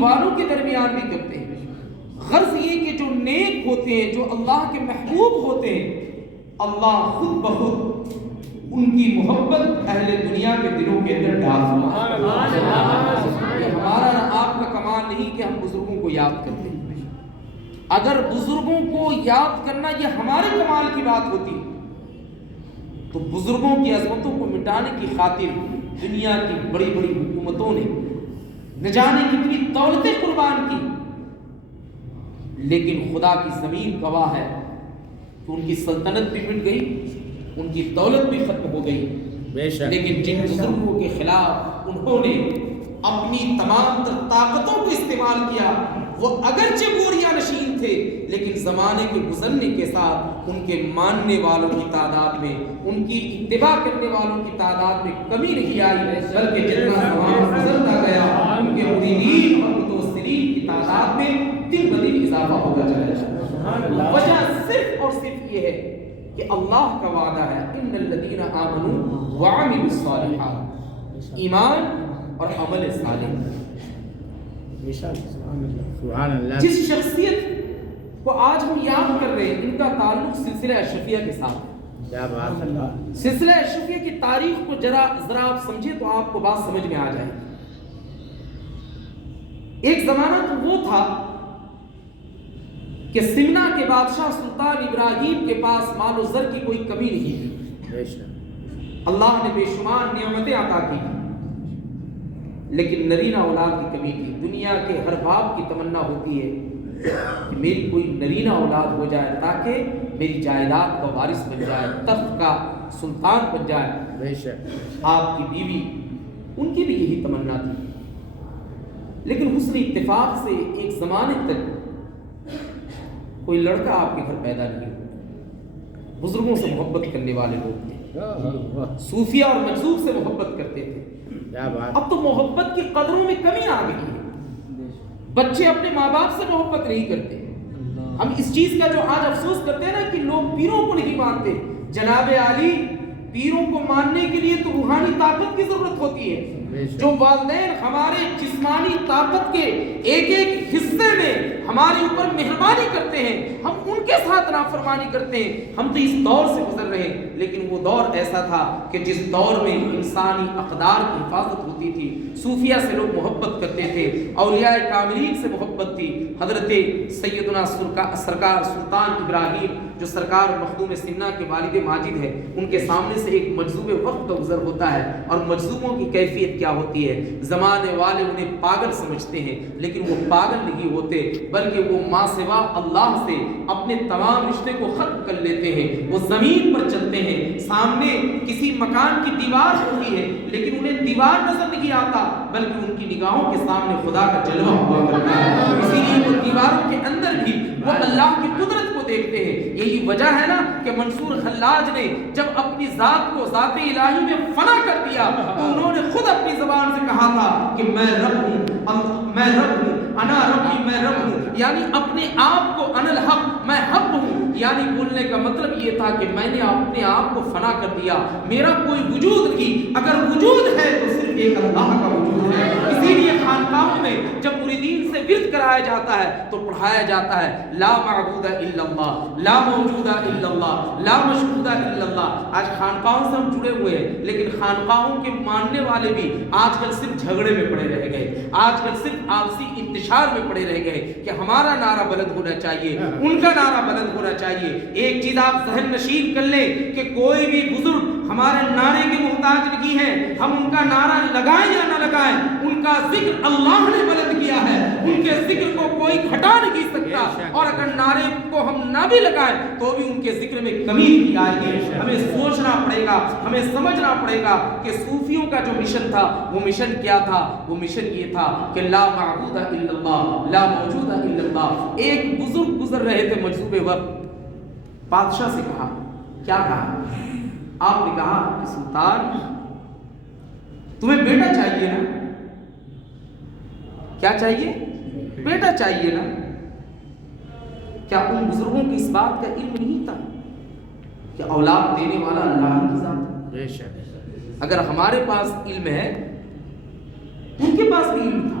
والوں کے درمیان بھی کرتے ہیں۔ غرض یہ کہ جو نیک ہوتے ہیں، جو اللہ کے محبوب ہوتے ہیں، اللہ خود بخود ان کی محبت اہل دنیا کے دلوں کے اندر ڈالتا ہے۔ یہ ہمارا نہ آپ کا کمال نہیں کہ ہم بزرگوں کو یاد کرتے ہیں۔ اگر بزرگوں کو یاد کرنا یہ ہمارے کمال کی بات ہوتی تو بزرگوں کی عظمتوں کو مٹانے کی خاطر دنیا کی بڑی بڑی حکومتوں نے نہ جانے کتنی دولتیں قربان کی، لیکن خدا کی زمین گواہ ہے کہ ان کی سلطنت بھی مٹ گئی، ان کی دولت بھی ختم ہو گئی، لیکن جن بزرگوں کے خلاف انہوں نے اپنی تمام تر طاقتوں کو استعمال کیا، وہ اگرچہ بوریا نشین تھے لیکن زمانے کے گزرنے کے ساتھ ان کے ماننے والوں کی تعداد میں، ان کی اتباع کرنے والوں کی تعداد میں کمی نہیں آئی، بلکہ جتنا زمانہ گزرتا گیا ان کے مریدین اور متوسلین کی تعداد میں دن بدن اضافہ ہوتا چلا جاتا۔ وجہ صرف اور صرف یہ ہے کہ اللہ کا وعدہ ہے ان الذین آمنوا وعملوا الصالحات، ایمان اور عمل صالح۔ سبحان اللہ۔ جس شخصیت کو آج ہم یاد کر رہے ہیں ان کا تعلق سلسلہ اشرفیہ کے ساتھ۔ کیا بات ہے۔ سلسلہ اشرفیہ کی تاریخ کو ذرا آپ سمجھیں تو آپ کو بات سمجھ میں آ جائے۔ ایک زمانہ تو وہ تھا کہ سمنا کے بادشاہ سلطان ابراہیم کے پاس مال و زر کی کوئی کمی نہیں تھی، اللہ نے بے شمار نعمتیں عطا کی، لیکن نرینہ اولاد کی کمی تھی۔ دنیا کے ہر باپ کی تمنا ہوتی ہے کہ میری کوئی نرینہ اولاد ہو جائے تاکہ میری جائیداد کا وارث بن جائے، تخت کا سلطان بن جائے۔ آپ کی بیوی ان کی بھی یہی تمنا تھی، لیکن حسن اتفاق سے ایک زمانے تک کوئی لڑکا آپ کے گھر پیدا نہیں ہوا۔ بزرگوں سے محبت کرنے والے لوگ تھے، صوفیہ اور مجذوب سے محبت کرتے تھے۔ اب تو محبت کی قدروں میں کمی آ گئی ہے، بچے اپنے ماں باپ سے محبت نہیں کرتے۔ ہم اس چیز کا جو آج افسوس کرتے ہیں نا کہ لوگ پیروں کو نہیں مانتے۔ جناب عالی، پیروں کو ماننے کے لیے تو روحانی طاقت کی ضرورت ہوتی ہے۔ جو والدین ہمارے جسمانی طاقت کے ایک ایک حصے میں ہمارے اوپر مہربانی کرتے ہیں، ہم ان کے ساتھ نافرمانی کرتے ہیں۔ ہم تو اس دور سے گزر رہے ہیں، لیکن وہ دور ایسا تھا کہ جس دور میں انسانی اقدار کی حفاظت ہوتی تھی، صوفیہ سے لوگ محبت کرتے تھے، اولیاء کاملین سے محبت تھی۔ حضرت سیدنا سرکار سلطان ابراہیم جو سرکار مخدوم سمنا کے والد ماجد ہے، ان کے سامنے سے ایک مجذوب وقت کا گزر ہوتا ہے، اور مجذوبوں کی کیفیت کیا ہوتی ہے؟ زمانے والے انہیں پاگل سمجھتے ہیں، لیکن وہ پاگل نہیں ہوتے، بلکہ وہ ماں سوا اللہ سے اپنے تمام رشتے کو ختم کر لیتے ہیں۔ وہ زمین پر چلتے ہیں، سامنے کسی مکان کی دیوار ہوتی ہے لیکن انہیں دیوار نظر نہیں آتا، بلکہ ان کی نگاہوں کے سامنے خدا کا جلوہ ہوا کرتا ہے، اسی لیے وہ دیواروں کے اندر بھی وہ اللہ کی قدرت کو دیکھتے ہیں۔ یہی وجہ ہے نا کہ منصور حلاج نے جب اپنی ذات کو ذات الہی میں فنا کر دیا تو انہوں نے خود اپنی زبان سے کہا تھا کہ میں رب ہوں، میں رب ہوں، انا ربی، میں رب ہوں، یعنی اپنے آپ کو انا الحق، میں حق ہوں، یعنی بولنے کا مطلب یہ تھا کہ میں نے اپنے آپ کو فنا کر دیا، میرا کوئی وجود نہیں، اگر وجود ہے تو صرف ایک اللہ کا وجود ہے۔ اسی لیے خانقاہوں میں جب مریدین سے ورد کرایا جاتا ہے تو پڑھایا جاتا ہے لا معبود الا اللہ، لا موجود الا اللہ، لا مشہود الا اللہ۔ آج خانقاہوں سے ہم جڑے ہوئے ہیں، لیکن خانقاہوں کے ماننے والے بھی آج کل صرف جھگڑے میں پڑے رہ گئے، آج کل صرف آپسی انتشار میں پڑے رہ گئے کہ ہمارا نعرہ بلند ہونا چاہیے، ان کا نعرہ بلند ہونا چاہیے۔ ایک چیز آپ ذہن نشین کر لیں کہ کوئی بھی بزرگ ہمارے نعرے کے محتاج نہیں ہے، ہم ان کا نعرہ لگائیں یا نہ لگائیں، ان کا ذکر اللہ نے بلند کیا ہے، ان کے ذکر کو کوئی گھٹا نہیں سکتا، اور اگر نعرے کو ہم نہ بھی لگائیں تو بھی ان کے ذکر میں کمی نہیں آئے گی۔ ہمیں سوچنا پڑے گا، ہمیں سمجھنا پڑے گا کہ صوفیوں کا جو مشن تھا وہ مشن کیا تھا؟ وہ مشن یہ تھا کہ لا معبود الا اللہ، لا موجود الا اللہ۔ ایک بزرگ گزر رہے تھے مجذوب وقت، بادشاہ سے کہا، کیا کہا؟ آپ نے کہا کہ سلطان تمہیں بیٹا چاہیے نا؟ کیا چاہیے؟ بیٹا چاہیے نا؟ کیا ان بزرگوں کی اس بات کا علم نہیں تھا کہ اولاد دینے والا اللہ کی ذات ہے؟ اگر ہمارے پاس علم ہے، ان کے پاس بھی علم تھا،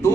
2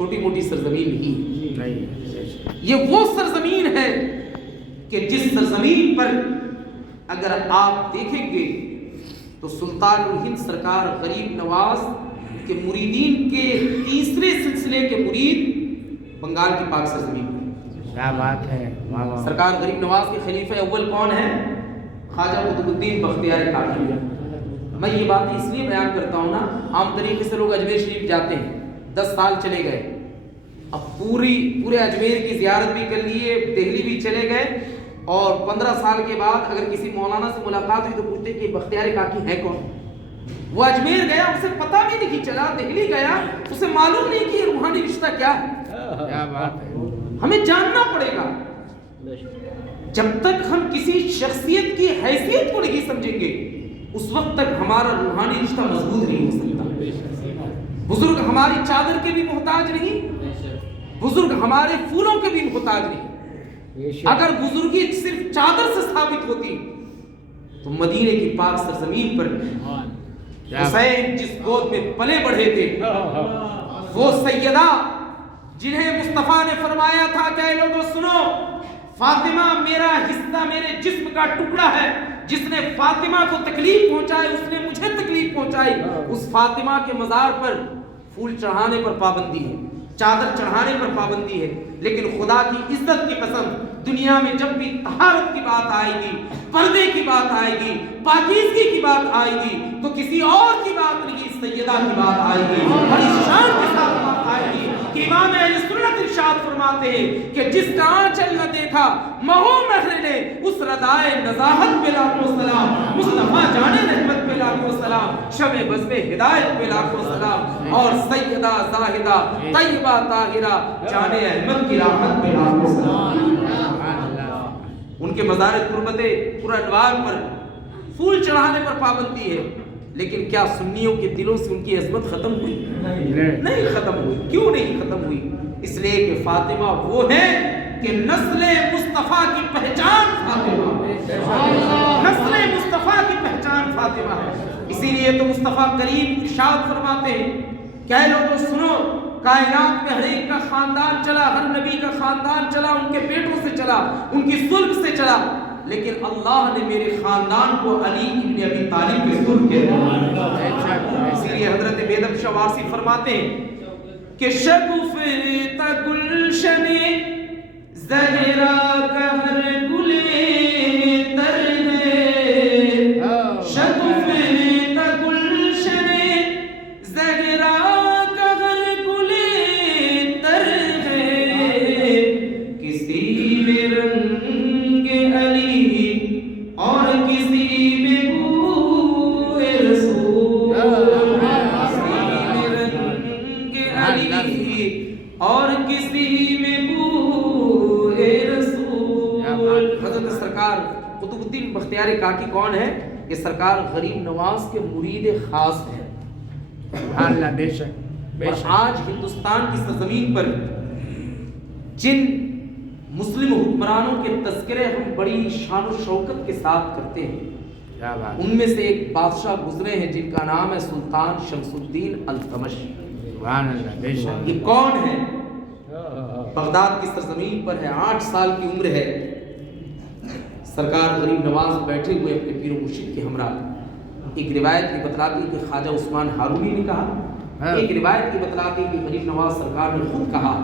چھوٹی موٹی سرزمین نہیں، نہیں، یہ وہ سرزمین ہے کہ جس سرزمین پر اگر آپ دیکھیں گے تو سلطان الہند سرکار غریب نواز کے مریدین کے تیسرے سلسلے کے مرید بنگال کی پاک سرزمین پر۔ کیا بات ہے، واہ واہ۔ سرکار غریب نواز کے خلیفہ اول کون ہیں؟ خواجہ قطب الدین بختیار کاکی۔ میں یہ بات اس لیے بیان کرتا ہوں نا، عام طریقے سے لوگ اجمیر شریف جاتے ہیں، 10 سال چلے گئے، اب پورے اجمیر کی زیارت بھی کر لیے، دہلی بھی چلے گئے، اور 15 سال کے بعد اگر کسی مولانا سے ملاقات ہوئی تو پوچھتے کہ بختیار کاکی ہے کون؟ وہ اجمیر گیا، اسے پتہ بھی نہیں چلا، دہلی گیا، اسے معلوم نہیں کہ یہ روحانی رشتہ کیا ہے۔ کیا بات ہے، ہمیں جاننا پڑے گا، جب تک ہم کسی شخصیت کی حیثیت کو نہیں سمجھیں گے اس وقت تک ہمارا روحانی رشتہ مضبوط نہیں ہو سکتا۔ بزرگ ہماری چادر کے بھی محتاج نہیں، بزرگ ہمارے پھولوں کے بھی محتاج نہیں۔ اگر بزرگی صرف چادر سے ثابت ہوتی تو مدینے کی پاک سرزمین پر حسین جس گود میں پلے بڑھے تھے، وہ سیدہ جنہیں مصطفیٰ نے فرمایا تھا کہ اے لوگوں سنو، فاطمہ میرا حصہ، میرے جسم کا ٹکڑا ہے، جس نے فاطمہ کو تکلیف پہنچائی اس نے مجھے تکلیف پہنچائی، اس فاطمہ کے مزار پر پھول چڑھانے پر پابندی ہے، چادر چڑھانے پر پابندی ہے، لیکن خدا کی عزت کی قسم دنیا میں جب بھی طہارت کی بات آئے گی، پردے کی بات آئے گی، پاکیزگی کی بات آئے گی تو کسی اور کی بات نہیں، سیدہ کی بات آئے گی، اور اس شان کے ساتھ بات آئے گی کہ امام اہل سنت ارشاد فرماتے ہیں کہ جس کا آنچل نہ دیکھا مہو مہر نے، اس ردائے نزاہت پہ لاکھوں سلام، مصطفیٰ جانے رحمت پہ لاکھوں سلام، شمع بزم ہدایت پہ لاکھوں سلام، اور سیدہ زاہدہ طیبہ طاہرہ جان احمد کی راحت پہ لاکھوں سلام۔ ان کے مزار تربت پر انوار پر پھول چڑھانے پر پابندی ہے، لیکن کیا سنیوں کے دلوں سے ان کی عظمت ختم ہوئی؟ نہیں ختم ہوئی۔ کیوں نہیں ختم ہوئی؟ اس لیے کہ فاطمہ وہ ہے کہ نسل مصطفیٰ کی پہچان فاطمہ، نسل مصطفیٰ کی پہچان فاطمہ ہے۔ اسی لیے تو مصطفیٰ کریم ارشاد فرماتے ہیں کہ اے لوگوں سنو، کائنات میں ہر ایک کا خاندان چلا، ہر نبی کا خاندان چلا، ان کے بیٹوں سے چلا، ان کی صلب سے چلا، لیکن اللہ نے میرے خاندان کو علی ابن ابی طالب کے صلب کے دیا۔ اسی لیے حضرت بیدم شاہ وارسی فرماتے ہیں کہ شگفت گلشن زہرا کا ہر گلے تر ہے، شگفت گلشن زہرا کا ہر گلے تر ہے، کسی میں رنگ علی اور کسی میں بوئے رسول، کسی میں رنگ علی اور کسی میں بوئے رسول۔ حضرت سرکار قطب الدین بختیار کاکی کون ہے؟ کہ سرکار غریب نواز کے مرید خاص ہیں۔ سبحان اللہ، بے شک بے اور شک۔ آج ہندوستان کی سرزمین پر جن مسلم حکمرانوں کے تذکرے ہم بڑی شان و شوکت کے ساتھ کرتے ہیں، کیا بات، ان میں سے ایک بادشاہ گزرے ہیں جن کا نام ہے سلطان شمس الدین التمش۔ سبحان اللہ، بے شک۔ یہ کون ہے؟ بغداد کی سرزمین پر ہے، 8 سال کی عمر ہے، سرکار غریب نواز بیٹھے ہوئے اپنے پیر و مرشد کے ہمراہ۔ ایک روایت یہ بتلاتی ہے کہ خواجہ عثمان ہارونی نے کہا، ایک روایت یہ بتلاتی ہے کہ غریب نواز سرکار نے خود کہا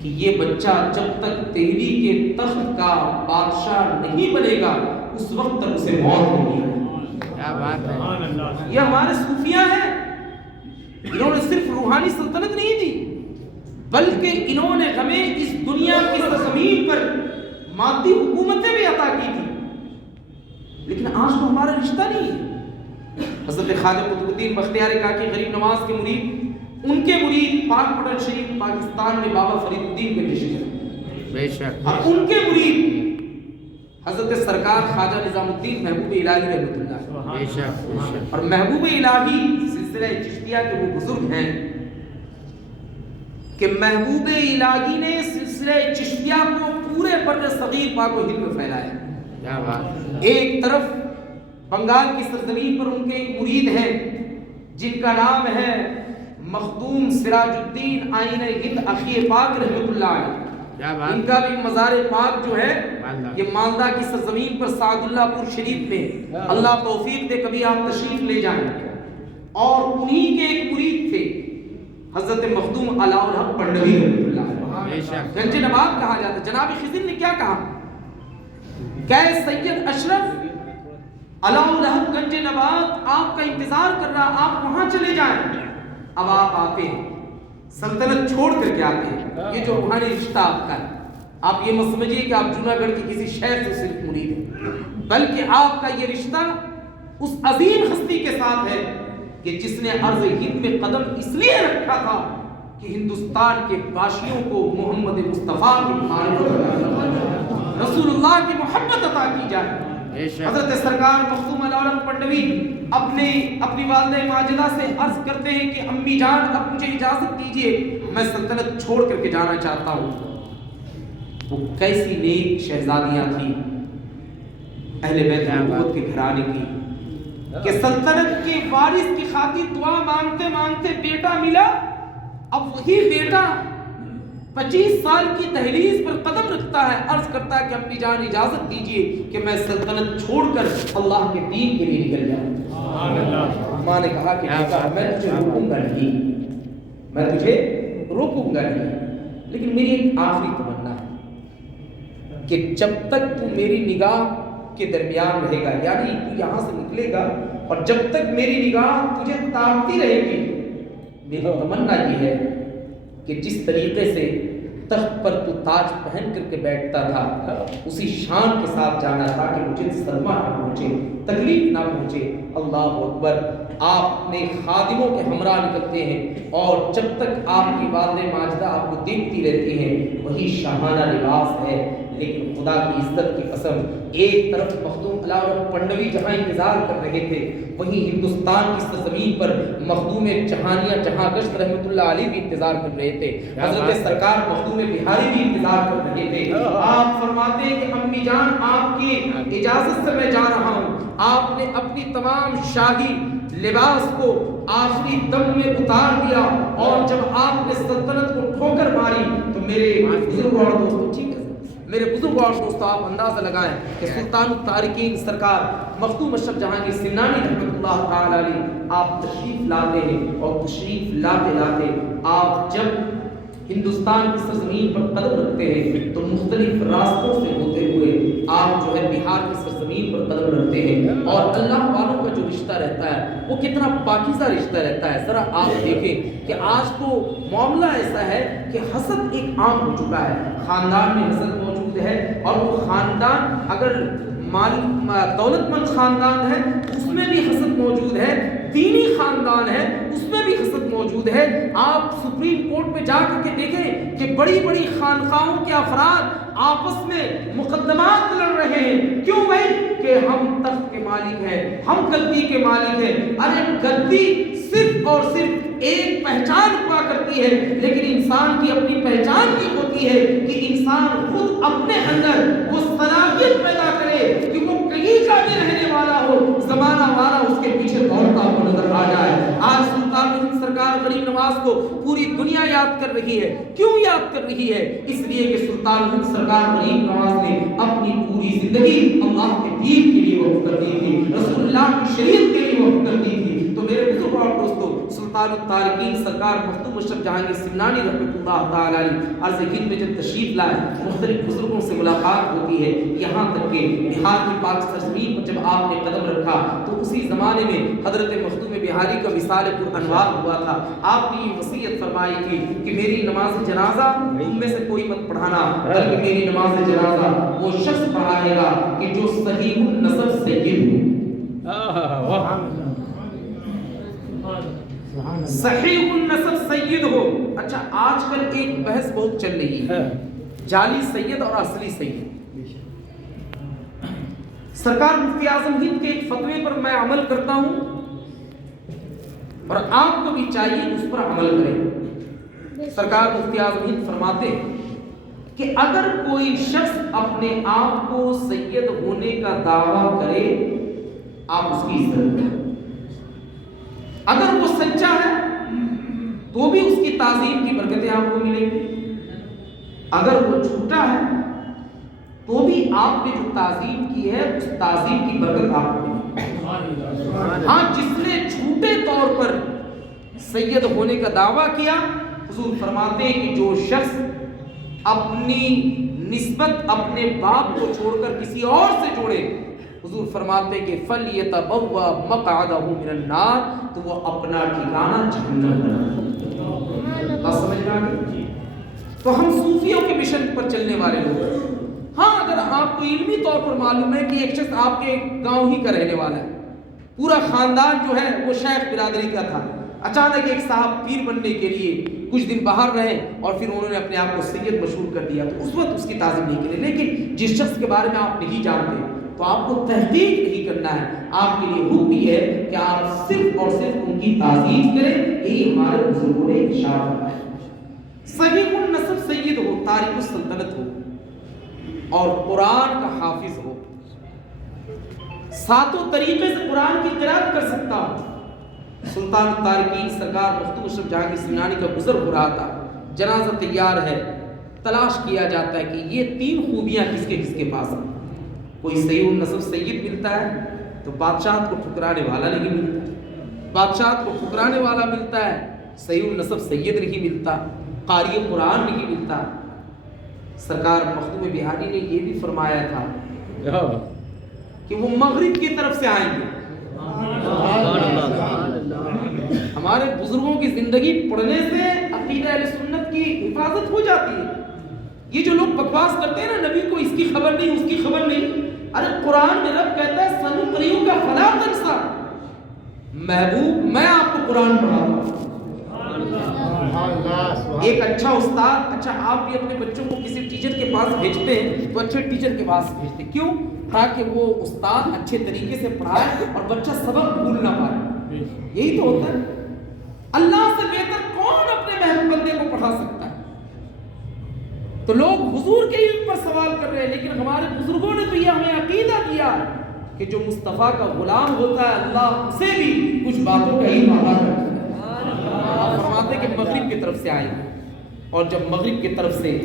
کہ یہ بچہ جب تک دہلی کے تخت کا بادشاہ نہیں بنے گا اس وقت تک اسے موت نہیں آئے۔ کیا بات ہے، یہ ہمارے صوفیاء ہیں، انہوں نے صرف روحانی سلطنت نہیں دی بلکہ انہوں نے ہمیں اس دنیا کی سرزمین پر مادی حکومتیں بھی عطا کی تھی، لیکن آج تو ہمارا رشتہ نہیں ہے۔ حضرت خواجہ قطب الدین بختیار کاکی غریب نواز کے مرید، ان کے مرید پاک پٹن شریف پاکستان میں بابا فرید الدین کے نشین ہیں، بے شک۔ اور ان کے مرید حضرت سرکار خواجہ نظام الدین محبوب الہی رحمۃ اللہ، بے شک بے شک۔ اور محبوب الہی سلسلہ چشتیہ کے وہ بزرگ ہیں کہ محبوب الہی نے سلسلہ چشتیہ کو پورے بر صغیر پاک و ہند میں پھیلایا۔ کیا بات، ایک طرف بنگال کی سرزمین پر ان کے ایک مرید ہیں جن کا نام ہے مخدوم سراج الدین آئین ہند عقی پاک رحمۃ اللہ علیہ، کیا بات، ان کا بھی مزار پاک جو ہے مالدہ، یہ مالدہ کی سرزمین پر سعد اللہ پور شریف میں، اللہ توفیق دے کبھی آپ تشریف لے جائیں۔ اور انہی کے ایک مرید تھے حضرت مخدوم علاء الحق پنڈوی رحمۃ اللہ علیہ، بے شک، گنج نواب کہا جاتا ہے۔ جناب خضر نے کیا کہا کہ سید اشرف علاء الحق گنج نواب آپ کا انتظار کر رہا، آپ وہاں چلے جائیں۔ اب آپ آتے ہیں، سلطنت چھوڑ کر کے آتے ہیں، یہ جو روحانی رشتہ آپ کا ہے، آپ یہ مت سمجھیے کہ آپ جوناگڑھ کے کسی شہر سے صرف مرید ہیں، بلکہ آپ کا یہ رشتہ اس عظیم ہستی کے ساتھ ہے کہ جس نے ارض ہند میں قدم اس لیے رکھا تھا کہ ہندوستان کے باشیوں کو محمد مصطفیٰ کی معرفت، رسول اللہ کی محبت عطا کی جائے۔ بے شک، حضرت سرکار مخدوم علاء الحق پنڈوی اپنی والدہ ماجدہ سے عرض کرتے ہیں کہ امی جان اب مجھے اجازت دیجئے، میں سلطنت چھوڑ کر کے جانا چاہتا ہوں۔ وہ کیسی نیک شہزادیاں تھیں اہل بیت نبوت کے گھرانے کی کہ سلطنت کے وارث کی خاطر دعا مانگتے مانگتے بیٹا ملا، اب وہی بیٹا 25 سال کی دہلیز پر قدم رکھتا ہے، عرض کرتا ہے کہ اپنی جان اجازت دیجئے کہ میں سلطنت چھوڑ کر اللہ کے دین کے لیے نکل جاؤں۔ ماں نے کہا کہ بیٹا میں تجھے روکوں گا نہیں، میں تجھے روکوں گا نہیں، لیکن میری ایک آخری تمنا ہے کہ جب تک تو میری نگاہ کے درمیان رہے گا، یعنی تو یہاں سے نکلے گا اور جب تک میری نگاہ تجھے تاکتی رہے گی، میری تمنا یہ ہے کہ جس طریقے سے تخت پر تو تاج پہن کر کے بیٹھتا تھا اسی شان کے ساتھ جانا تھا کہ مجھے صدمہ نہ پہنچے، تکلیف نہ پہنچے۔ اللہ اکبر، آپ اپنے خادموں کے ہمراہ نکلتے ہیں اور جب تک آپ کی والدہ ماجدہ آپ کو دیکھتی رہتی ہیں وہی شاہانہ لباس ہے، لیکن خدا کی عزت کی قسم ایک طرف مخدوم علاء الحق پنڈوی جہاں انتظار کر رہے تھے، وہیں ہندوستان کی سرزمین پر مخدوم جہانیہ جہاں گشت رحمۃ اللہ علیہ بھی انتظار کر رہے تھے، حضرت سرکار مخدوم بہاری بھی انتظار کر رہے تھے۔ آپ فرماتے ہیں کہ امی جان آپ کی اجازت سے میں جا رہا ہوں۔ آپ نے اپنی تمام شاہی لباس کو آخری دم میں اتار دیا اور جب آپ نے سلطنت کو ٹھوکر ماری تو میرے بزرگ اور دوستوں، ٹھیک ہے میرے بزرگ اور دوستوں، آپ اندازہ لگائیں کہ سلطان التارکین سرکار مخدوم اشرف جہانگیر سمنانی رحمۃ اللہ تعالی علیہ آپ تشریف لاتے ہیں اور تشریف لاتے لاتے آپ جب ہندوستان کی سرزمین پر قدم رکھتے ہیں تو مختلف راستوں سے ہوتے ہوئے آپ جو ہے بہار کی سرزمین پر قدم رکھتے ہیں، اور اللہ والوں کا جو رشتہ رہتا ہے وہ کتنا پاکیزہ رشتہ رہتا ہے۔ ذرا آپ دیکھیں کہ آج تو معاملہ ایسا ہے کہ حسد ایک عام ہو چکا ہے، خاندان میں حسد موجود ہے، اور وہ خاندان اگر دولت مند خاندان ہے اس میں بھی حسد موجود ہے، دینی خاندان ہے اس میں بھی حسد موجود ہے۔ آپ سپریم کورٹ میں جا کر کے دیکھیں کہ بڑی بڑی خانقاہوں کے افراد آپس میں مقدمات لڑ رہے ہیں، کیوں بھائی؟ کہ ہم تخت کے مالک ہیں، ہم گدی کے مالک ہیں۔ ارے گدی صرف اور صرف ایک پہچان ہوا کرتی ہے، لیکن انسان کی اپنی پہچان یہ ہوتی ہے کہ انسان خود اپنے اندر وہ صلاحیت پیدا کرے کہ وہ کہیں کا بھی رہنے والا ہو، زمانہ والا اس کے پیچھے دوڑتا ہوا نظر آ جائے۔ آج سلطان ہند سرکار غریب نواز کو پوری دنیا یاد کر رہی ہے، کیوں یاد کر رہی ہے؟ اس لیے کہ سلطان ہند سرکار غریب نواز نے اپنی پوری زندگی اللہ کے دین کے لیے وقف کر دی تھی، رسول اللہ کی شریعت کے لیے وقف کر دی تھی۔ تو میرے بزرگ اور دوستو، سلطان التارکین سرکار مخدوم اشرف جہانگیر سمنانی رحمۃ اللہ تعالی علیہ عرض ہند میں جب تشریف لائے مختلف بزرگوں سے ملاقات ہوتی ہے، یہاں تک کہ بہار کی پاک سرزمین پر جب آپ نے قدم رکھا تو اسی زمانے میں حضرت مخدوم بہاری کا وصال پرانوار ہوا تھا۔ آپ نے یہ وصیت فرمائی تھی کہ میری نماز جنازہ تم میں سے کوئی مت پڑھانا، بلکہ میری نماز جنازہ وہ شخص پڑھائے گا کہ جو صحیح النسب سید ہو۔ صحیح النسب سید ہو۔ اچھا، آج کل ایک بحث بہت چل رہی ہے، جعلی سید اور اصلی سید۔ سرکار مفتی اعظم ہند کے ایک فتوے پر میں عمل کرتا ہوں اور آپ کو بھی چاہیے اس پر عمل کریں۔ سرکار مفتی اعظم ہند فرماتے ہیں کہ اگر کوئی شخص اپنے آپ کو سید ہونے کا دعویٰ کرے آپ اس کی عزت کریں، اگر وہ سچا ہے تو بھی اس کی تعظیم کی برکتیں آپ کو ملیں گی. اگر وہ جھوٹا ہے تو بھی آپ نے جو تعظیم کی ہے اس تعظیم کی برکت آپ کو ملے گی. ہاں جس نے جھوٹے طور پر سید ہونے کا دعویٰ کیا، حضور فرماتے ہیں کہ جو شخص اپنی نسبت اپنے باپ کو چھوڑ کر کسی اور سے جوڑے، حضور فرماتے ہیں کہ فَلْيَتَبَوَّأْ مَقْعَدَهُ مِنَ النَّارِ، تو وہ اپنا ٹھکانہ جہنم بنائے. بات سمجھ میں آ گئی؟ تو ہم صوفیوں کے مشن پر چلنے والے لوگ ہیں. ہاں اگر آپ کو علمی طور پر معلوم ہے کہ ایک شخص آپ کے گاؤں ہی کا رہنے والا ہے، پورا خاندان جو ہے وہ شیخ برادری کا تھا، اچانک ایک صاحب پیر بننے کے لیے کچھ دن باہر رہے اور پھر انہوں نے اپنے آپ کو سید مشہور کر دیا، تو اس وقت اس کی تعظیم نہیں کرے. لیکن جس شخص کے بارے میں آپ نہیں جانتے تو آپ کو تحقیق نہیں کرنا ہے. آپ کے لیے حکم یہ ہے کہ آپ صرف اور صرف ان کی تعظیم کریں. یہی ہمارے بزرگوں نے ارشاد فرمایا. صحیح النسب سید ہو، تارک السلطنت ہو اور قرآن کا حافظ ہو، ساتوں طریقے سے قرآن کی قرأت کر سکتا ہوں. سلطان الطارقین سرکار مختوم اشرف جہانگیر سمنانی کا گزر ہو رہا تھا، جنازہ تیار ہے، تلاش کیا جاتا ہے کہ یہ 3 خوبیاں کس کے پاس ہیں. کوئی صحیح النسب سید ملتا ہے تو بادشاہت کو ٹھکرانے والا نہیں ملتا، بادشاہت کو ٹھکرانے والا ملتا ہے، صحیح النسب سید نہیں ملتا، قاری قرآن نہیں ملتا. سرکار مخدوم بہاری نے یہ بھی فرمایا تھا کہ وہ مغرب کی طرف سے آئیں گے. ہمارے بزرگوں کی زندگی پڑھنے سے عقیدہ اہل سنت کی حفاظت ہو جاتی ہے. یہ جو لوگ بکواس کرتے ہیں نا، نبی کو اس کی خبر نہیں، اس کی خبر نہیں. ارے قرآن میں رب کہتا ہے سنقرئک فلا تنسیٰ، محبوب میں آپ کو قرآن پڑھاتا ہوں. ایک اچھا استاد، اچھا آپ بھی اپنے بچوں کو کسی ٹیچر کے پاس بھیجتے ہیں تو اچھے ٹیچر کے پاس بھیجتے ہیں. کیوں؟ تاکہ وہ استاد اچھے طریقے سے پڑھائے اور بچہ سبق بھول نہ پائے. یہی تو ہوتا ہے. اللہ سے بہتر کون اپنے محبوب بندے کو پڑھا سکتا ہے؟ تو لوگ حضور کے علم پر سوال کر رہے ہیں، لیکن ہمارے بزرگوں نے تو یہ ہمیں عقیدہ دیا کہ جو مصطفیٰ کا غلام ہوتا ہے اللہ سے بھی کچھ باتوں کا علم عطا کرتا ہے. آپ فرماتے ہیں کہ مغرب کی طرف سے آئے، اور جب مغرب کی طرف سے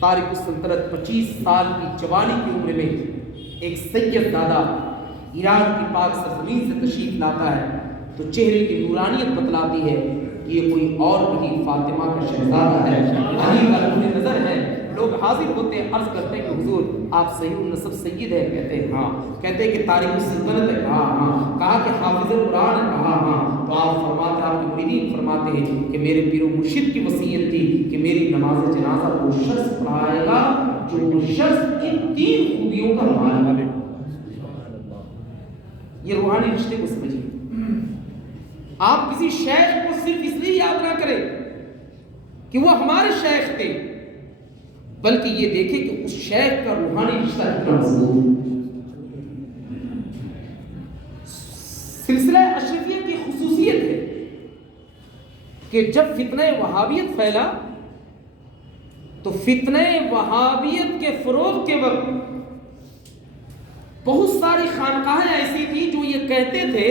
طارق السلطنت 25 سال کی جوانی کی عمر میں ایک سید دادا ایران کی پاک سرزمین سے تشریف لاتا ہے تو چہرے کی نورانیت بتلاتی ہے کہ یہ کوئی اور نہیں، فاطمہ کا شہزادہ ہے، علی کا نور نظر ہے. لوگ حاضر ہوتے ہیں، عرض کرتے ہیں کہ حضور آپ صحیح النسب سید ہے؟ کہتے ہیں ہاں. کہتے ہیں کہ طارق السلطنت ہے؟ کہا ہاں. کہا کہ حافظ قرآن ہے؟ کہا ہاں. تو آپ فرماتے ہیں، آپ کے مریدین فرماتے ہیں کہ میرے پیر و مرشد کی وصیت تھی کہ میری نماز جنازہ وہ شخص پڑھائے گا جو وہ شخص ان 3 خوبیوں کا مالک ہے. یہ روحانی رشتے کو سمجھیے. آپ کسی شیخ کو صرف اس لیے یاد نہ کریں کہ وہ ہمارے شیخ تھے، بلکہ یہ دیکھیں کہ اس شیخ کا روحانی رشتہ کتنا مضبوط ہے. سلسلہ اشرفیہ کی خصوصیت ہے کہ جب فتنہ وہابیت پھیلا تو فتنہ وہابیت کے فروغ کے وقت بہت ساری خانقاہیں ایسی تھی جو یہ کہتے تھے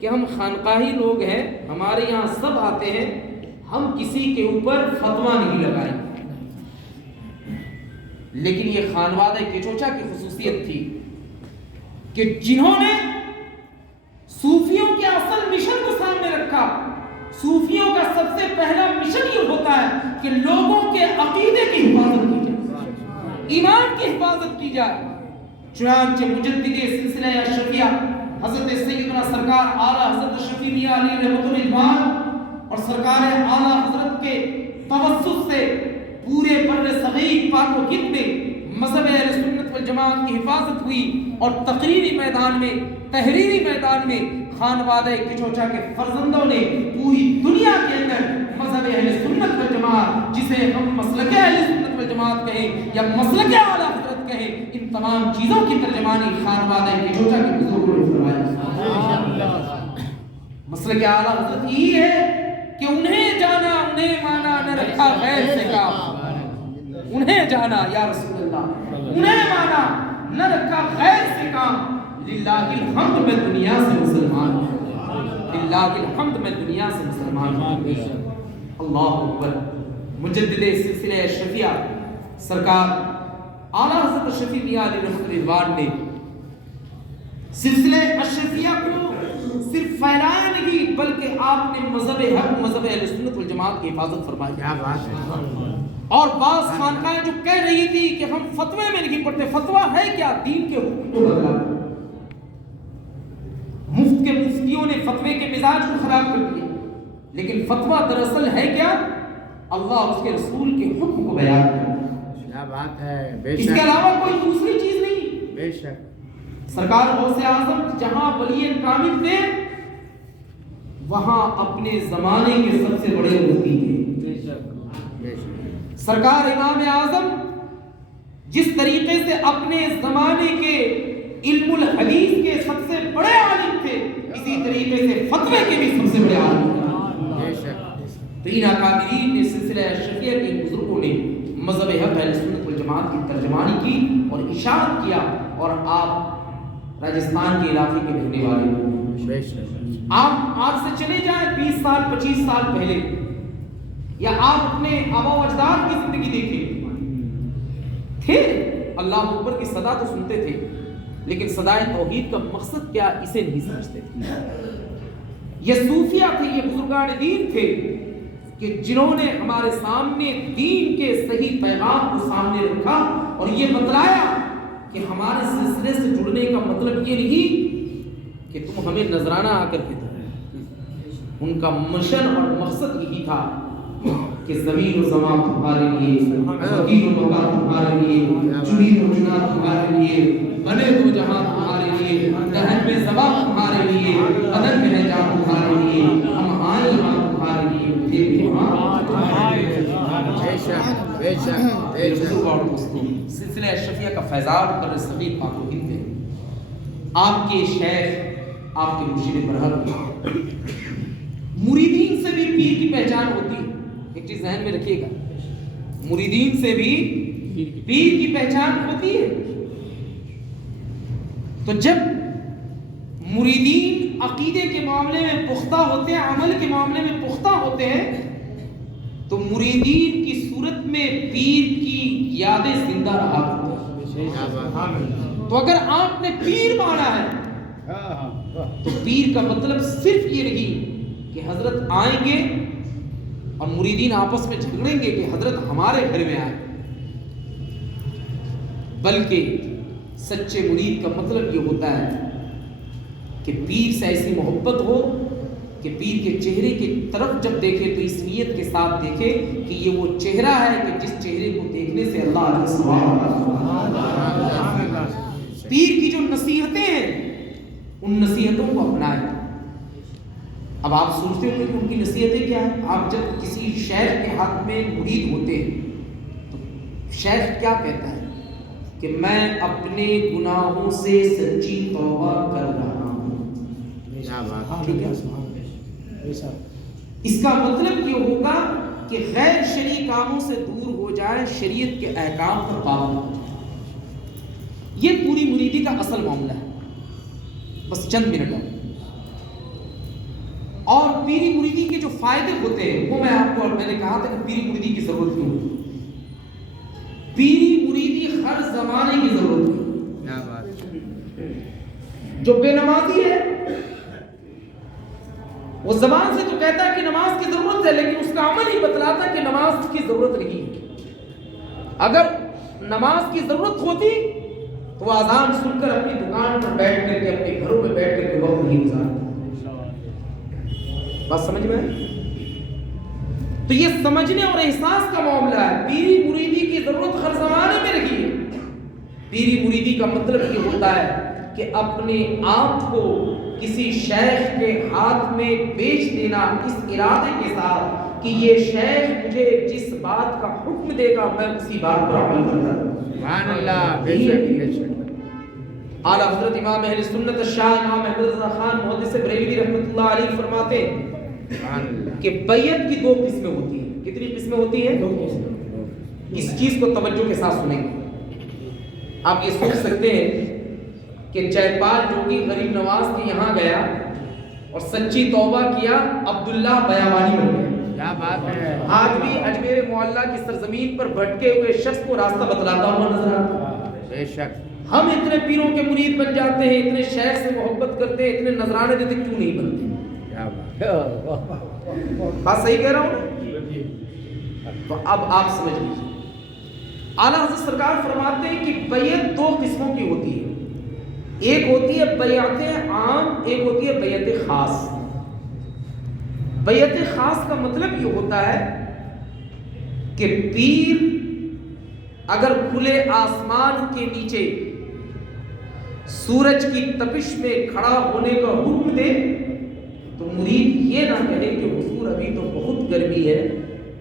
کہ ہم خانقاہی لوگ ہیں، ہمارے یہاں سب آتے ہیں، ہم کسی کے اوپر فتویٰ نہیں لگائیں. لیکن یہ خانوادہ کچوچا کی خصوصیت تھی کہ جنہوں نے صوفیوں کے اصل مشن کو سامنے رکھا. صوفیوں کا سب سے پہلا مشن یہ ہوتا ہے کہ لوگوں کے عقیدے کی حفاظت کی جائے، ایمان کی حفاظت کی جائے. چنانچہ مجدد سلسلہ اشرفیہ حضرت سیدنا سرکار اعلیٰ حضرت شفیع میاں علی رحمۃ اللہ اور سرکار اعلیٰ حضرت کے توسط سے پورے بر صغیر پاک و ہند میں مذہب اہل سنت والجماعت کی حفاظت ہوئی. اور تقریری میدان میں، تحریری میدان میں خانوادہ کچوچا کے فرزندوں نے پوری دنیا کے اندر مذہب اہل سنت والجماعت، جسے ہم مسلک اہل سنت والجماعت کہیں یا مسلک اعلیٰ حضرت کہیں، ان تمام چیزوں کی ترجمانی خانوادہ کچوچا کے بزرگوں نے فرمائی. مسلک اعلیٰ حضرت یہی ہے کہ انہیں جانا انہیں مانا، نہ رکھا غیر سے کام. انہیں جانا یا رسول اللہ، انہیں مانا نہ رکھا غیر سے کام. للہ الحمد میں دنیا سے مسلمان ہوں، للہ الحمد میں دنیا سے مسلمان ہوں. اللہ اکبر. مجدد سلسلہ اشرفیہ سرکار اعلیٰ حضرت شفیع میاں علی رحمۃ رضوان نے سلسلہ اشرفیہ کو صرف پھیلایا نہیں بلکہ آپ نے مذہب حق مذہب اہل سنت والجماعت کی حفاظت فرمائی. کیا بات ہے. اور بعض خانقاہیں جو کہہ رہی تھی کہ ہم فتوے میں نہیں پڑھتے، فتویٰ ہے کیا؟ دین کے حکم کو بدلا. مفت کے مفتیوں نے فتوے کے مزاج کو خراب کر دیا، لیکن فتویٰ دراصل ہے کیا؟ اللہ اس کے رسول کے حکم کو بیان کرنا. کیا بات ہے. بے اس کے شک علاوہ کوئی دوسری چیز نہیں. بے شک. سرکار غوث اعظم جہاں ولی کامل تھے وہاں اپنے زمانے کے سب سے بڑے مفتی تھے. بے شک. سرکار امام اعظم جس طریقے سے اپنے زمانے کے علم الحدیث کے سب سے بڑے عالم تھے، اسی طریقے سے فتوے کے بھی سب سے بڑے عالم تھے. بے شک. تو ان اکابرین نے سلسلہ اشرفیہ کے بزرگوں نے مذہب حق اہل سنت والجماعت کی ترجمانی کی اور اشاعت کیا. اور آپ راجستھان کے علاقے کے رہنے والے ہیں. بے شک. آپ آج سے چلے جائیں 20 سال 25 سال پہلے، یا آپ اپنے آبا و اجداد کی زندگی دیکھیں، تھے اللہ اکبر کی صدا تو سنتے تھے، لیکن صدائے توحید کا مقصد کیا اسے نہیں سمجھتے تھے. یہ صوفیہ تھے، یہ بزرگان دین تھے کہ جنہوں نے ہمارے سامنے دین کے صحیح پیغام کو سامنے رکھا اور یہ بتلایا کہ ہمارے سلسلے سے جڑنے کا مطلب یہ نہیں کہ تم ہمیں نذرانہ آ کر کے دو. ان کا مشن اور مقصد یہی تھا کہ زمین و زمان تمہارے لیے، مکین و مکان تمہارے لیے، جنید و جنا تمہارے لیے، بنے دو جہاں تمہارے لیے، دہن میں زبان تمہارے لیے، بدن میں ہے جان تمہارے لیے، ہم آئے یہاں تمہارے لیے، پھر وہاں تمہارے لیے. بے شک. بے شک. بے شک. سلسلہ اشرفیہ کا فیضان کر صغیر پاک و ہند ہے. آپ کے شیخ، آپ کے مرشد برحق، مریدین سے بھی پیر کی پہچان ہوتی ہے. ایک چیز ذہن میں رکھیے گا، مریدین سے بھی پیر کی پہچان ہوتی ہے. تو جب مریدین عقیدے کے معاملے میں پختہ ہوتے ہیں، عمل کے معاملے میں پختہ ہوتے ہیں، تو مریدین کی صورت میں پیر کی یادیں زندہ رہا کرتی ہیں. تو اگر آپ نے پیر مانا ہے تو پیر کا مطلب صرف یہ نہیں کہ حضرت آئیں گے اور مریدین آپس میں جھگڑیں گے کہ حضرت ہمارے گھر میں آئے، بلکہ سچے مرید کا مطلب یہ ہوتا ہے کہ پیر سے ایسی محبت ہو کہ پیر کے چہرے کی طرف جب دیکھے تو اس نیت کے ساتھ دیکھے کہ یہ وہ چہرہ ہے کہ جس چہرے کو دیکھنے سے اللہ علیہ پیر کی جو نصیحتیں ہیں ان نصیحتوں کو اپنائیں. اب آپ سوچتے ہو کہ ان کی نصیحتیں کیا ہیں؟ آپ جب کسی شیخ کے ہاتھ میں مرید ہوتے ہیں تو شیخ کیا کہتا ہے کہ میں اپنے گناہوں سے سچی توبہ کر رہا ہوں. ٹھیک ہے، اس کا مطلب یہ ہوگا کہ غیر شرعی کاموں سے دور ہو جائے، شریعت کے احکام پر پابند ہو جائے. یہ پوری مریدی کا اصل معاملہ ہے. بس چند منٹ اور پیری مریدی کے جو فائدے ہوتے ہیں وہ میں آپ کو، میں نے کہا تھا کہ پیری مریدی کی ضرورت کیوں ہوتی ہے. پیری مریدی ہر زمانے کی ضرورت ہے. جو بے نمازی ہے وہ زبان سے تو کہتا ہے کہ نماز کی ضرورت ہے، لیکن اس کا عمل ہی بتلاتا کہ نماز کی ضرورت نہیں ہے. اگر نماز کی ضرورت ہوتی تو وہ اذان سن کر اپنی دکان پر بیٹھ کر کے، اپنے گھروں میں بیٹھ کر کے وقت نہیں گزارتا. بات سمجھ میں؟ تو یہ سمجھنے اور احساس کا معاملہ ہے. پیری مریدی کی ضرورت ہر زمانے میں رہی ہے. پیری مریدی کا مطلب یہ ہوتا ہے کہ اپنے آپ کو کسی شیخ کے ہاتھ میں بیچ دینا اس ارادے کے ساتھ کہ یہ شیخ مجھے جس بات کا حکم دے گا میں اسی بات پر عمل کرتا ہوں. سبحان اللہ. بے شک. بے شک. اعلیٰ حضرت امام اہل سنت شاہ امام احمد رضا خان محدث بریلوی رحمۃ اللہ علیہ فرماتے ہیں کہ بیعت کی دو قسمیں ہوتی ہیں. کتنی قسمیں ہوتی ہیں؟ دو قسمیں. اس چیز کو توجہ کے ساتھ سنیں گے. آپ یہ سوچ سکتے ہیں کہ جے پال جوگی غریب نواز کے یہاں گیا اور سچی توبہ کیا، عبداللہ بیابانی بن گیا. کیا بات ہے. آج بھی اجمیر معلیٰ کی سرزمین پر بھٹکے ہوئے شخص کو راستہ بتلاتا ہوا نظر آتا ہے. بے شک. ہم اتنے پیروں کے مرید بن جاتے ہیں, اتنے شیخ سے محبت کرتے ہیں, اتنے نذرانے دیتے, کیوں نہیں بنتے؟ کیا بات. بات صحیح کہہ رہا ہوں؟ تو اب آپ سمجھ لیجیے, اعلیٰ حضرت سرکار فرماتے ہیں کہ بیعت دو قسموں کی ہوتی ہے. ایک ہوتی ہے بیعت عام, ایک ہوتی ہے بیعت خاص. بیعت خاص کا مطلب یہ ہوتا ہے کہ پیر اگر کھلے آسمان کے نیچے سورج کی تپش میں کھڑا ہونے کا حکم دے تو مرید یہ نہ کہے کہ حضور ابھی تو بہت گرمی ہے,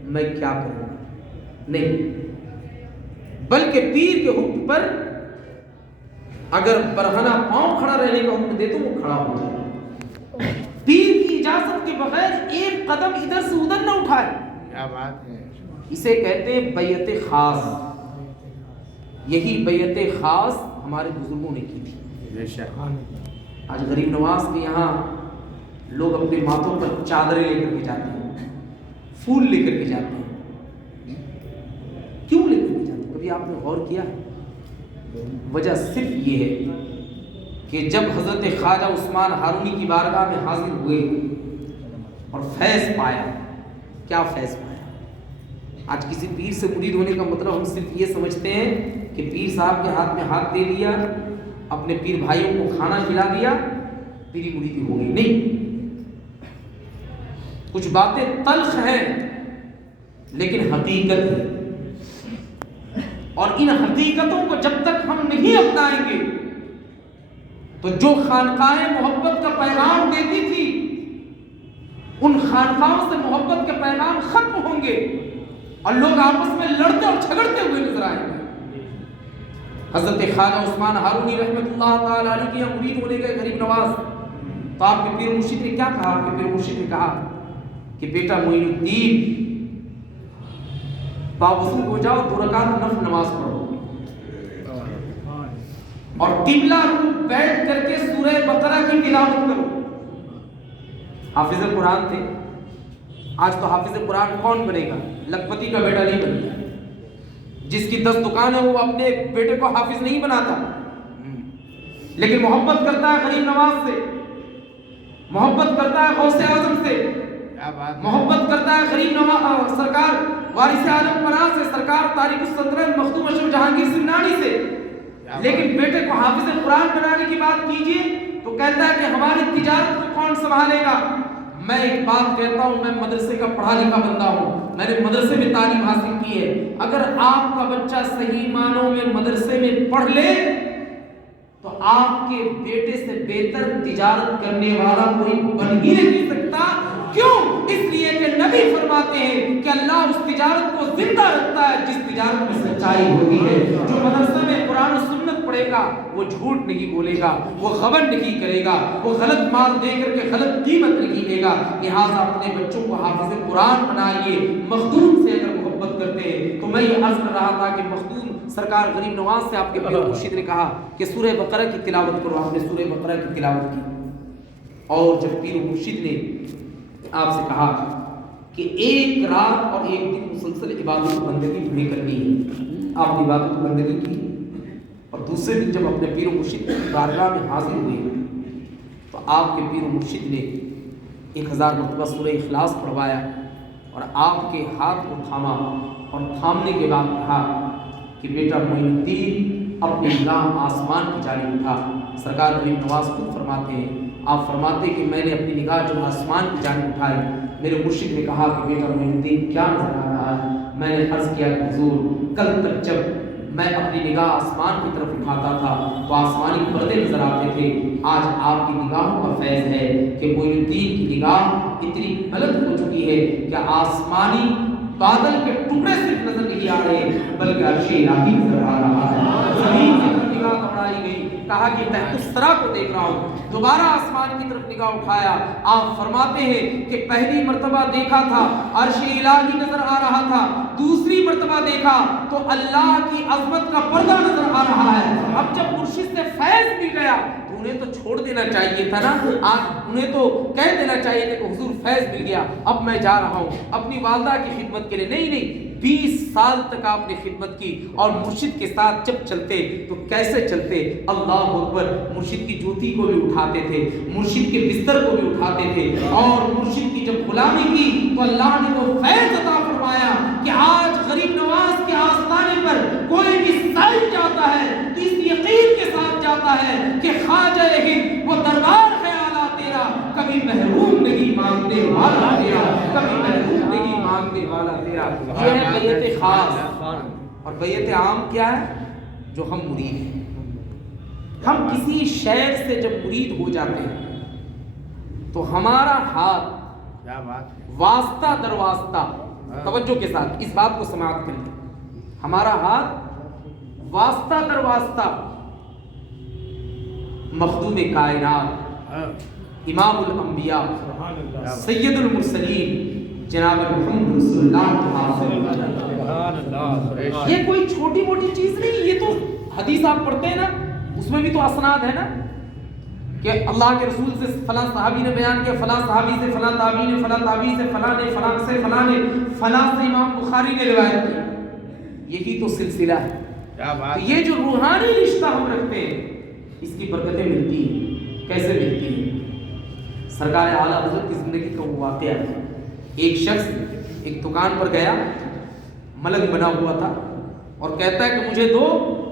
میں کیا کروں. نہیں, بلکہ پیر کے حکم پر اگر برہنہ پاؤں کھڑا رہنے کا حکم دے تو وہ کھڑا ہو جائے. پیر کی اجازت کے بغیر ایک قدم ادھر سے ادھر نہ اٹھائے. کیا بات ہے. اسے کہتے ہیں بیعت خاص. یہی بیعت خاص ہمارے بزرگوں نے کی تھی. بے شک. آج غریب نواز کے یہاں لوگ اپنے ماتھوں پر چادریں لے کر کے جاتے ہیں, پھول لے کر کے جاتے ہیں. کیوں لے کر کے جاتے ہیں؟ کبھی آپ نے غور کیا؟ وجہ صرف یہ ہے کہ جب حضرت خواجہ عثمان ہارونی کی بارگاہ میں حاضر ہوئے اور فیض پایا. کیا فیض پایا؟ آج کسی پیر سے مرید ہونے کا مطلب ہم صرف یہ سمجھتے ہیں کہ پیر صاحب کے ہاتھ میں ہاتھ دے دیا, اپنے پیر بھائیوں کو کھانا کھلا دیا, پیری مریدی ہو گئی. نہیں, کچھ باتیں تلخ ہیں لیکن حقیقت ہے, اور ان حقیقتوں کو جب تک ہم نہیں اپنائیں گے تو جو خانقاہیں محبت کا پیغام دیتی تھی ان خانقاہوں سے محبت کے پیغام ختم ہوں گے اور لوگ آپس میں لڑتے اور جھگڑتے ہوئے نظر آئیں گے. حضرت خواجہ عثمان ہارونی رحمۃ اللہ تعالی علیہ کے مرید ہونے گئے غریب نواز, تو آپ کے پیر مرشد نے کیا کہا؟ آپ کے پیر مرشد نے کہا کہ بیٹا معین الدین, باوضو ہو جاؤ, 2 رکعت نفل نماز پڑھو اور قبلہ روح بیٹھ کر کے سورہ بقرہ کی تلاوت کرو. حافظ قرآن تھے. آج تو حافظ قرآن کون بنے گا؟ لکھپتی کا بیٹا نہیں بنتا. جس کی 10 دکان ہے وہ اپنے بیٹے کو حافظ نہیں بناتا, لیکن محبت کرتا ہے غریب نواز سے, محبت کرتا ہے غوث اعظم سے, محبت کرتا ہے غریب نواز سرکار وارث عالم پناہ سے, سرکار تاریخ السلطنت مخدوم اشرف جہانگیر سمنانی سے. لیکن بیٹے کو حافظ قرآن بنانے کی بات کیجئے تو کہتا ہے کہ ہماری تجارت کو کون سنبھالے گا. میں ایک بات کہتا ہوں, میں مدرسے کا پڑھا لکھا بندہ ہوں, میں نے مدرسے میں تعلیم حاصل کی ہے. اگر آپ کا بچہ صحیح معنوں میں مدرسے میں پڑھ لے تو آپ کے بیٹے سے بہتر تجارت کرنے والا کوئی بن ہی نہیں سکتا. کیوں؟ اس لیے کہ نبی فرماتے ہیں کہ اللہ اس تجارت کو زندہ رکھتا ہے جس تجارت میں سچائی ہوتی ہے. جو مدرسہ میں قرآن و سنت پڑھے گا وہ جھوٹ نہیں بولے گا, وہ غبن نہیں کرے گا, وہ غلط مال دے کر کے غلط قیمت نہیں لے گا. لہٰذا اپنے بچوں کو حافظ قرآن بنائیے. مخدوم سے اگر محبت کرتے ہیں تو میں یہ عرض کر رہا تھا کہ مخدوم سرکار غریب نواز سے آپ کے پیر مرشد نے کہا کہ سورہ بقرہ کی تلاوت کرو. آپ نے سورہ بقرہ کی تلاوت کی, اور جب پیر مرشد نے آپ سے کہا کہ ایک رات اور ایک دن مسلسل عبادت و بندگی تمہیں کرنی ہے, آپ نے عبادت و بندگی کی, اور دوسرے دن جب اپنے پیر و مرشد کی بارگاہ میں حاضر ہوئے تو آپ کے پیر و مرشد نے 1000 مرتبہ سورہ اخلاص پڑھوایا اور آپ کے ہاتھ کو تھاما, اور تھامنے کے بعد کہا کہ بیٹا معین الدین اپنی نگاہ آسمان کی جانب اٹھا. سرکار غریب نواز خود فرماتے ہیں, آپ فرماتے کہ میں نے اپنی نگاہ جو آسمان کی جانب اٹھائی, میرے مرشد نے کہا کہ بیٹا معین الدین کیا نظر آ رہا ہے؟ میں نے عرض کیا کہ حضور کل تک جب میں اپنی نگاہ آسمان کی طرف اٹھاتا تھا تو آسمانی پردے نظر آتے تھے. آج آپ کی نگاہوں کا فیض ہے کہ معین الدین کی نگاہ اتنی بلند ہو چکی ہے کہ آسمانی بادل کے ٹکڑے صرف نظر نہیں آ رہے بلکہ عرش الہی نظر آ رہا ہے. زمین کی نگاہ دوڑائی گئی, کہا کہ تحت الثری کو دیکھ رہا ہوں. دوبارہ آسمان کی طرف نگاہ اٹھایا, آپ فرماتے ہیں کہ پہلی مرتبہ دیکھا تھا عرش الہی نظر آ رہا تھا, دوسری مرتبہ دیکھا تو اللہ کی عظمت کا پردہ نظر آ رہا ہے. اب جب مرشد سے فیض مل گیا تو انہیں تو چھوڑ دینا چاہیے تھا نا، انہیں تو کہہ دینا چاہیے تھا کہ حضور فیض مل گیا، اب میں جا رہا ہوں اپنی والدہ کی خدمت کے لیے۔ نہیں، 20 سال تک آپ نے خدمت کی، اور مرشد کے ساتھ جب چلتے تو کیسے چلتے؟ اللہ اکبر، مرشد کی جوتی کو بھی اٹھاتے تھے، مرشد کے بستر کو بھی اٹھاتے تھے، اور مرشد کی جب غلامی کی تو اللہ نے وہ فیض عطا فرمایا کہ آج غریب نواز کے آستانے پر کوئی بھی سائل جاتا ہے تو اس یقین کے ساتھ جاتا ہے کہ خواجہ ہند وہ دربار ہے اعلیٰ تیرا، کبھی محروم نہیں مانگنے والا تیرا، کبھی محروم نہیں مانگنے والا تیرا۔ یہ ہے بیعت خاص۔ اور بیعت عام کیا ہے؟ جو ہم مرید ہیں، ہم کسی شیخ سے جب مرید ہو جاتے ہیں تو ہمارا ہاتھ واسطہ در واسطہ، توجہ کے ساتھ اس بات کو سماعت کریں، ہمارا ہاتھ واسطہ در واسطہ مخدوم کائنات، امام الانبیاء، سید المرسلین جناب محمد رسول اللہ، یہ کوئی چھوٹی موٹی چیز نہیں۔ یہ تو حدیث آپ پڑھتے ہیں نا، اس میں بھی تو اسناد ہے نا کہ اللہ کے رسول سے فلاں صحابی نے بیان کیا، فلاں صحابی سے فلاں تابعی نے، فلاں تابعی سے فلاں نے، فلاں سے فلاں نے، فلاں سے امام بخاری نے روایت کی۔ یہی تو سلسلہ ہے۔ تو یہ جو روحانی رشتہ ہم رکھتے ہیں، اس کی برکتیں ملتی ہیں۔ کیسے ملتی ہیں؟ سرکار اعلیٰ حضرت کی زندگی کا وہ واقعہ ہے۔ ایک شخص ایک دکان پر گیا، ملنگ بنا ہوا تھا، اور کہتا ہے کہ مجھے دو،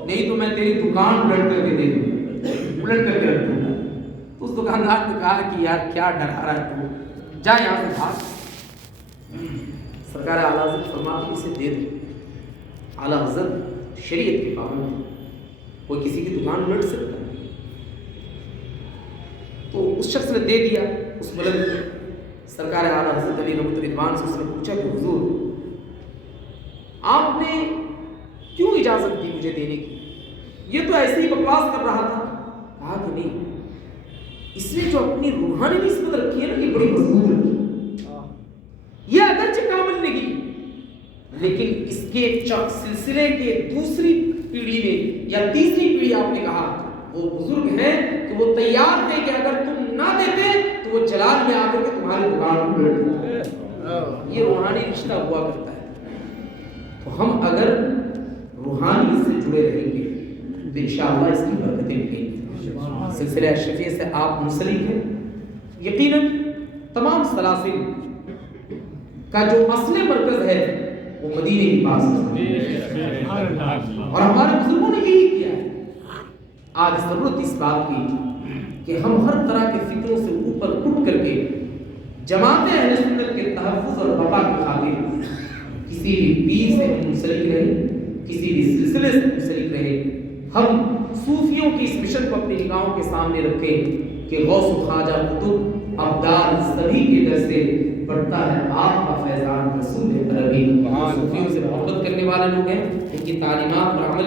نہیں تو میں تیری دکان الٹ کر کے دے دوں گا، الٹ کر کے رکھ دوں گا۔ تو اس دکاندار نے کہا کہ یار کیا ڈرا رہا ہے تو، جا یہاں سے بھاگ۔ سرکار اعلیٰ حضرت فرماتے ہیں اسے دے دو۔ اعلیٰ حضرت شریعت کے پابند ہیں، کوئی کسی کی دکان الٹ سکتا ہے۔ تو اس شخص نے دے دیا اس ملنگ کو۔ سرکار اعلیٰ حضرت علی رحمۃ رضوان سے اس نے پوچھا کہ حضور آپ نے کیوں اجازت دی مجھے دینے کی؟ یہ تو ایسے ہی بکواس کر رہا تھا۔ کہا کہ نہیں، اس نے جو اپنی روحانی نسبت رکھی ہے نا، یہ بڑی مضبوط رکھی ہے۔ یہ اگرچہ کامل نہیں، لیکن اس کے سلسلے کے دوسری پیڑھی میں یا تیسری پیڑھی آپ نے کہا وہ بزرگ ہیں کہ وہ تیار تھے کہ اگر تم نہ دیتے تو وہ جلال میں آ کر کے تمہاری دکان کو لوٹ دیتے۔ یہ روحانی رشتہ ہوا کرتا ہے۔ تو ہم اگر روحانی سے جڑے رہیں گے تو انشاءاللہ اس کی برکتیں ملیں گی۔ سلسلہ اشرفیہ سے آپ منسلک ہیں، یقیناً تمام سلاسل کا جو اصل مرکز ہے وہ مدینے کے پاس ہے، اور ہمارے بزرگوں نے یہی کیا ہے۔ آج ضرورت اس بات کی کہ ہم ہر طرح کے فکروں سے اوپر اٹھ کر کے جماعت اہل سنت کے تحفظ اور بقا کی خاطر کسی بھی پیر سے منسلک رہے، کسی بھی سلسلے سے منسلک رہے۔ ہم صوفیوں کی اس مشن کو اپنی نگاہوں کے سامنے رکھیں کہ غوث و خواجہ قطب ابدال سبھی کے در سے بڑھتا ہے آپ کا فیضان رسول عربی۔ صوفیوں سے محبت کرنے والے لوگ ہیں، ان کی تعلیمات پر عمل